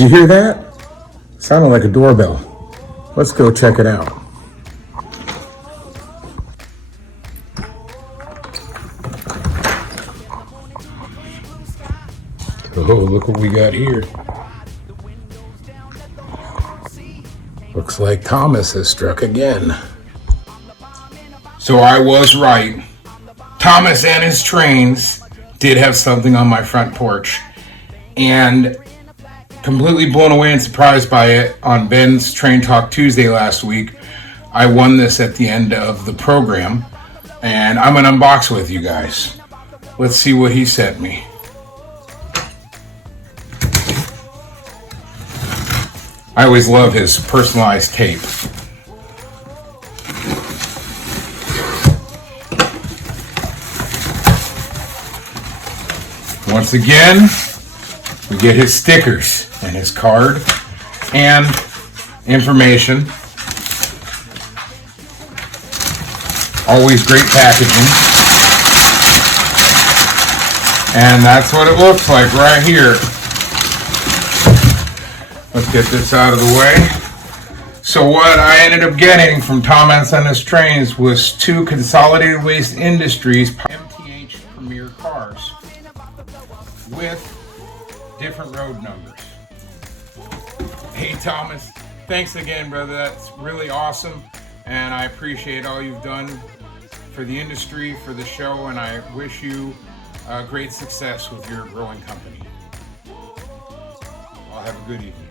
you hear that? Sounded like a doorbell. Let's go check it out. Oh, look what we got here. Looks like Thomas has struck again. So I was right. Thomas and his trains did have something on my front porch. And completely blown away and surprised by it on Ben's Train Talk Tuesday last week, I won this at the end of the program. And I'm going to unbox with you guys. Let's see what he sent me. I always love his personalized tape. Once again, we get his stickers and his card and information. Always great packaging. And that's what it looks like right here. Let's get this out of the way. So what I ended up getting from Thomas and his trains was 2 Consolidated Waste Industries MTH Premier cars with different road numbers. Hey Thomas, thanks again, brother. That's really awesome, and I appreciate all you've done for the industry, for the show, and I wish you great success with your growing company. I'll have a good evening.